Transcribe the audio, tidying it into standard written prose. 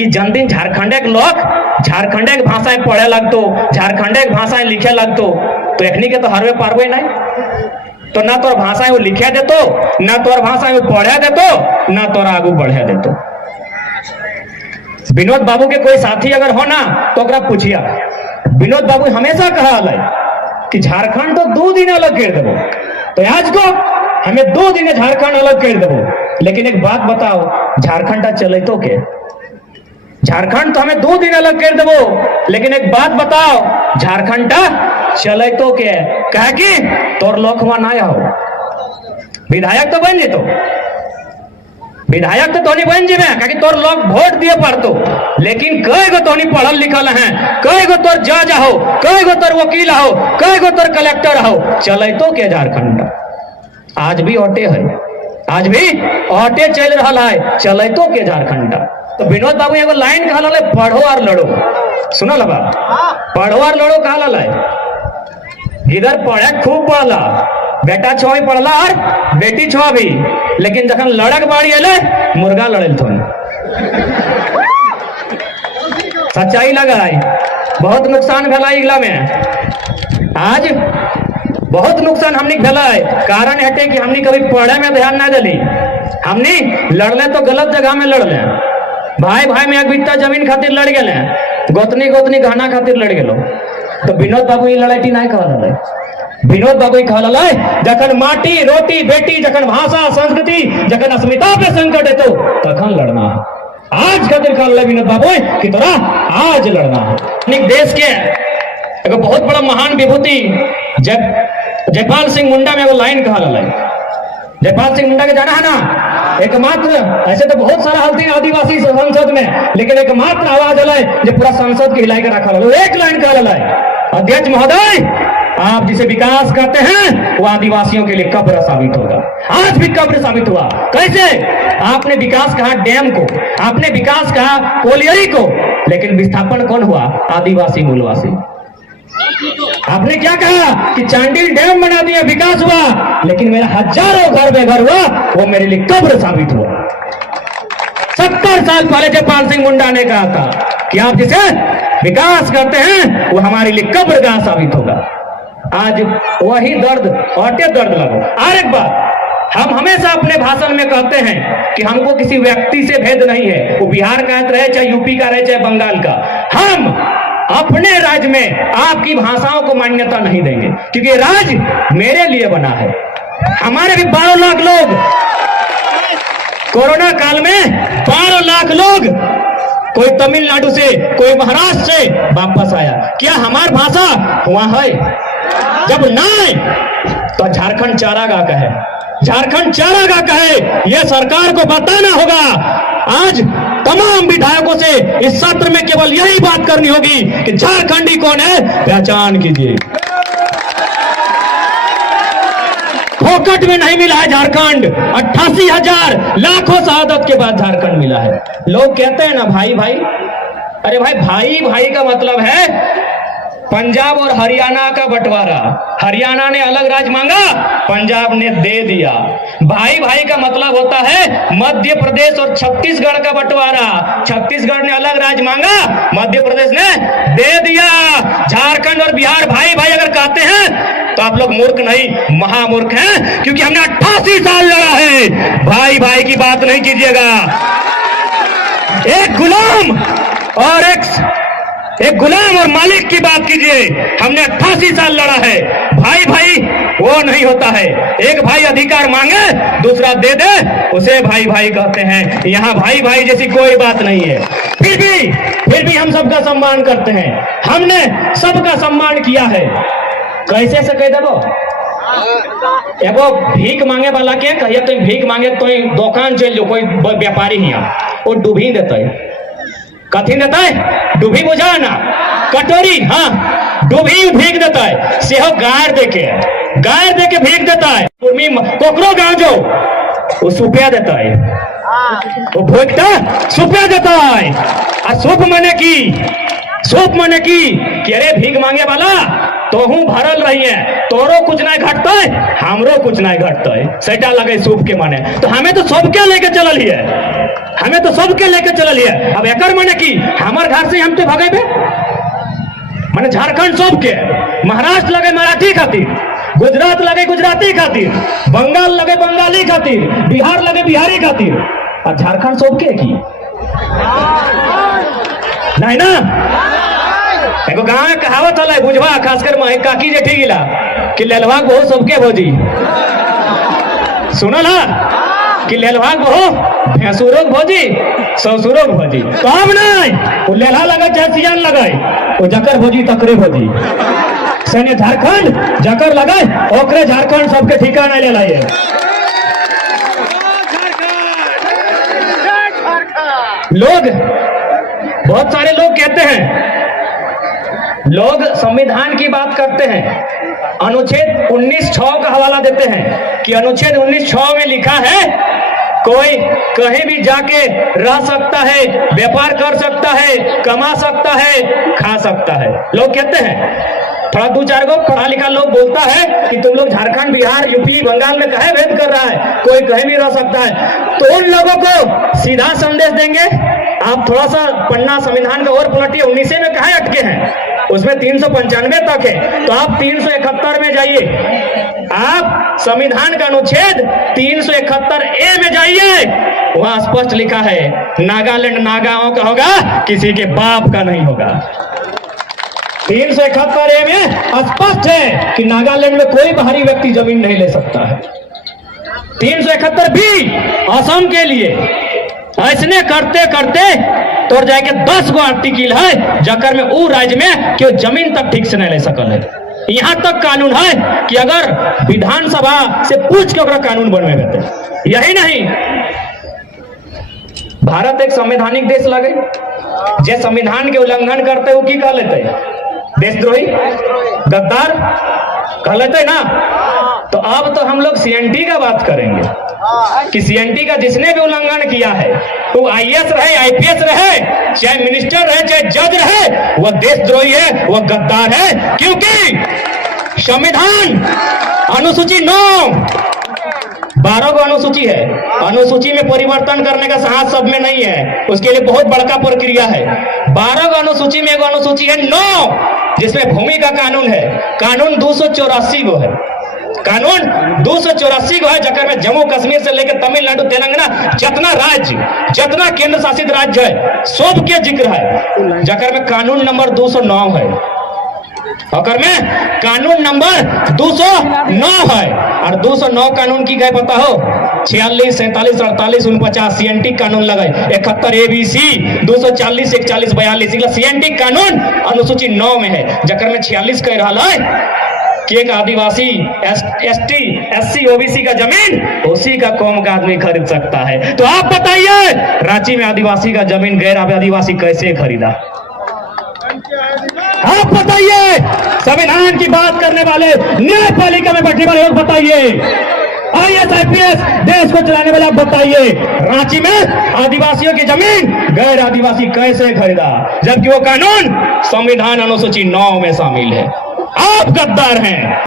कि जन दिन झारखंडे के लोग झारखंडे के भाषाएं पढ़े लगतो, झारखंडे के भाषाएं लिखे लगतो, तो एखनी के तो हरवे पारवे नहीं। तो ना तोर भाषाएं वो लिखे देतो, ना तोर भाषाएं वो पढ़े देतो, ना तोर आगू बढ़े देतो। विनोद बाबू के कोई साथी अगर हो ना तो ओकरा पूछिया। विनोद बाबू हमेशा कहा कि झारखंड तो 2 दिन अलग कर देवो, तो आज को हमें 2 दिन झारखंड अलग कर देवो। लेकिन एक बात बताओ, झारखंड चले तो के? झारखंड तो हमें 2 दिन अलग कर देवो, लेकिन एक बात बताओ, झारखंड चले तो के? कह कि तोर लोग वहां ना आओ, विधायक तो बन जेतो, विधायक तो तोनी बन जेबे, क्योंकि तोर लोग वोट दिए पड़तो। लेकिन कई गो तोनी पढ़ल लिखल हैं, कई गो तोर जज हो, कई गो तोर वकील हो, कई गो तोर कलेक्टर हो, चले तो के झारखंड? आज भी ऑटे है, आज भी ऑटे चल रहा है, चले तो के झारखंड? तो विनोद बाबू एगो लाइन कहल है, पढ़ो और लड़ो। सुनो लबा, पढ़ो और लड़ो कहल है। इधर पढ़े खूब पढ़ला, बेटा छो भी पढ़ला और बेटी छो भी, लेकिन जखन लड़क बाड़ी अले मुर्गा लड़ल थोन। सच्चाई लगा है, बहुत नुकसान भेला इगला में। आज बहुत नुकसान हमने भेला है। कारण हटे कि हमने कभी पढ़े में ध्यान ना दिली, हमने लड़ले तो गलत जगह में लड़ले। भाई भाई में एक बिट्टा जमीन खातिर लड़ गए, गोतनी गोतनी गहना खातिर लड़ गेलो। तो विनोद बाबू ये लड़ाई नहीं कहल है। विनोद बाबू कहल है, जखन माटी रोटी बेटी, जखन भाषा संस्कृति, जखन अस्मिता पे संकट है तो तखन लड़ना है। आज खातिर कहल है विनोद बाबू कि तोरा आज लड़ना है। देश के एगो बहुत बड़ा महान विभूति जयपाल सिंह मुंडा में एगो लाइन कहल है। जयपाल सिंह मुंडा के जाना है ना? एकमात्र, ऐसे तो बहुत सारा हल्दी आदिवासी संसद में, लेकिन एकमात्र आवाज है जो पूरा संसद के हिलाई के रखा है। एक लाइन कहल है, अध्यक्ष महोदय, आप जिसे विकास करते हैं वो आदिवासियों के लिए कब्र साबित होगा। आज भी कब्र साबित हुआ। कैसे? आपने विकास कहा डैम को, आपने विकास कहा कोलियरी को, लेकिन विस्थापन कौन हुआ? आदिवासी मूलवासी। आपने क्या कहा कि चांडिल डैम बना दिया, विकास हुआ, लेकिन मेरा हजारों घर बेघर हुआ, वो मेरे लिए कब्र साबित हुआ। 70 साल पहले जयपाल सिंह मुंडा ने कहा था कि आप जिसे विकास करते हैं वो हमारे लिए कब्रगाह साबित होगा। आज वही दर्द औटे दर्द लगो। और एक बात, हम हमेशा अपने भाषण में कहते हैं कि हमको किसी व्यक्ति से भेद नहीं है, वो बिहार का रहे, चाहे यूपी का रहे, चाहे बंगाल का। हम अपने राज्य में आपकी भाषाओं को मान्यता नहीं देंगे, क्योंकि राज्य मेरे लिए बना है। हमारे भी 12 लाख लोग कोरोना काल में 12 लाख लोग, कोई तमिलनाडु से, कोई महाराष्ट्र से वापस आया। क्या हमारी भाषा वहां है? जब नहीं तो झारखंड चारागाह का है, झारखंड चारागाह का है, यह सरकार को बताना होगा। आज तमाम विधायकों से इस सत्र में केवल यही बात करनी होगी कि झारखंडी कौन है, पहचान कीजिए। फोकट में नहीं मिला है झारखंड, 88,000 लाखों शहादत के बाद झारखंड मिला है। लोग कहते हैं ना भाई भाई, अरे भाई भाई भाई का मतलब है पंजाब और हरियाणा का बंटवारा। हरियाणा ने अलग राज्य मांगा, पंजाब ने दे दिया। भाई भाई का मतलब होता है मध्य प्रदेश और छत्तीसगढ़ का बंटवारा। छत्तीसगढ़ ने अलग राज्य मांगा, मध्य प्रदेश ने दे दिया। झारखंड और बिहार भाई भाई अगर कहते हैं तो आप लोग मूर्ख नहीं, महामूर्ख हैं, क्योंकि हमने 88 साल लड़ा है। भाई भाई की बात नहीं कीजिएगा। एक गुलाम और मालिक की बात कीजिए। हमने 88 साल लड़ा है। भाई भाई वो नहीं होता है। एक भाई अधिकार मांगे, दूसरा दे दे, उसे भाई भाई कहते हैं। यहाँ भाई भाई जैसी कोई बात नहीं है। फिर भी हम सबका सम्मान करते हैं। हमने सबका सम्मान किया है। कैसे से कह देबो? एगो भीख मांगे वाला के कहिए तो भीख मांगे तो दुकान चल जो, कोई व्यापारी हिया वो डूबी देते, कथी देता है? डूबी बुझा ना, कटोरी, हाँ डूबी भीख देता है। सेहो गार दे के भीख देता है। कोकरो गाँव जो वो सुपिया देता है, वो भोगता सुपिया देता है। और सुप मने की सूप माने कि अरे भीख मांगे वाला तोहू भरल रही है, तोरो कुछ नहीं घटता है, हमरो कुछ नहीं घटता है, सेटा लगे सूप के माने। तो हमें तो सबके लेके चलल है, हमें तो सबके लेके चलल है। अब एकर माने कि हमार घर से हम तो भगेबे, माने झारखंड सबके, महाराष्ट्र लगे मराठी खातिर, गुजरात लगे गुजराती खातिर, बंगाल लगे बंगाली खातिर, बिहार लगे बिहारी खातिर, और झारखंड सबके की नहीं ना। एगो गाँव में कहावत हल बुझवा, खासकर महे काकी जेठी गिला कि लेलवा बहु सबके भोजी, सुनल हा कि लेलवा बहु भैंसुरो भोजी ससुरो भोजी। कब नहीं वो लेला लगे चाहे सियान लगे, वो जकर भोजी तकरे भोजी। सैन्य झारखंड जकर लगे ओकरे झारखंड सबके ठिकाना ले लाइए। लोग बहुत सारे लोग कहते हैं, लोग संविधान की बात करते हैं, अनुच्छेद 19(6) का हवाला देते हैं कि अनुच्छेद 19(6) में लिखा है कोई कहीं भी जाके रह सकता है, व्यापार कर सकता है, कमा सकता है, खा सकता है। लोग कहते हैं, थोड़ा दो चार गो पढ़ा लिखा लोग बोलता है कि तुम लोग झारखंड बिहार यूपी बंगाल में कहे भेद कर रहा है, कोई कहीं भी रह सकता है। तो उन लोगों को सीधा संदेश देंगे, आप थोड़ा सा पन्ना संविधान का और पलटिए, 19 में कहा अटके हैं, उसमें 395 तक है, तो आप 371 में जाइए, आप संविधान का अनुच्छेद 371A में जाइए, वहां स्पष्ट लिखा है नागालैंड नागाओं का होगा, किसी के बाप का नहीं होगा। 371A में स्पष्ट है कि नागालैंड में कोई बाहरी व्यक्ति जमीन नहीं ले सकता है। 371B असम के लिए ऐसने करते करते तोड़ जाएंगे 10 गो आर्टिकल है जकर में वो राज्य में क्यों जमीन तक ठीक से नहीं ले सकल है। यहां तक कानून है कि अगर विधानसभा से पूछ के कानून बनवे देते। यही नहीं, भारत एक संवैधानिक देश लगे, जे संविधान के उल्लंघन करते वो की कह लेते, देशद्रोही गद्दार कह लेते ना। तो अब तो हम लोग सीएनटी का बात करेंगे कि सीएनटी का जिसने भी उल्लंघन किया है, वो आईएएस रहे, आईपीएस रहे, चाहे मिनिस्टर रहे, चाहे जज रहे, वह देशद्रोही है, वह गद्दार है। क्योंकि संविधान अनुसूची 9 12 गो अनुसूची है, अनुसूची में परिवर्तन करने का साहस सब में नहीं है, उसके लिए बहुत बड़का प्रक्रिया है। 12 गो अनुसूची में एगो अनुसूची है 9, जिसमें भूमि का कानून है, कानून 284 गो है, कानून 284 गो है, जकर में जम्मू कश्मीर से लेकर तमिलनाडु तेलंगाना जितना राज्य, जितना केंद्र शासित राज्य है, सब के जिक्र है, जकर में कानून नंबर 209 है, और में कानून नंबर 209 है। और 209 कानून की गए पता हो, 46, 47, 48, 49 सीएनटी कानून लगे, 71 ABC, 240, 41, 42 सीएनटी कानून अनुसूची 9 में है, जकर में 46 कह रहा है कि एक आदिवासी, एसटी, एससी, ओबीसी का जमीन उसी का कौम का आदमी खरीद सकता है। तो आप बताइए, रांची में आदिवासी का जमीन गैर आदिवासी कैसे खरीदा? आप बताइए, संविधान की बात करने वाले, न्यायपालिका में बैठने वाले लोग बताइए, आईएएस आईपीएस देश को चलाने वाले आप बताइए, रांची में आदिवासियों की जमीन गैर आदिवासी कैसे खरीदा, जबकि वो कानून संविधान अनुसूची 9 में शामिल है। आप गद्दार हैं।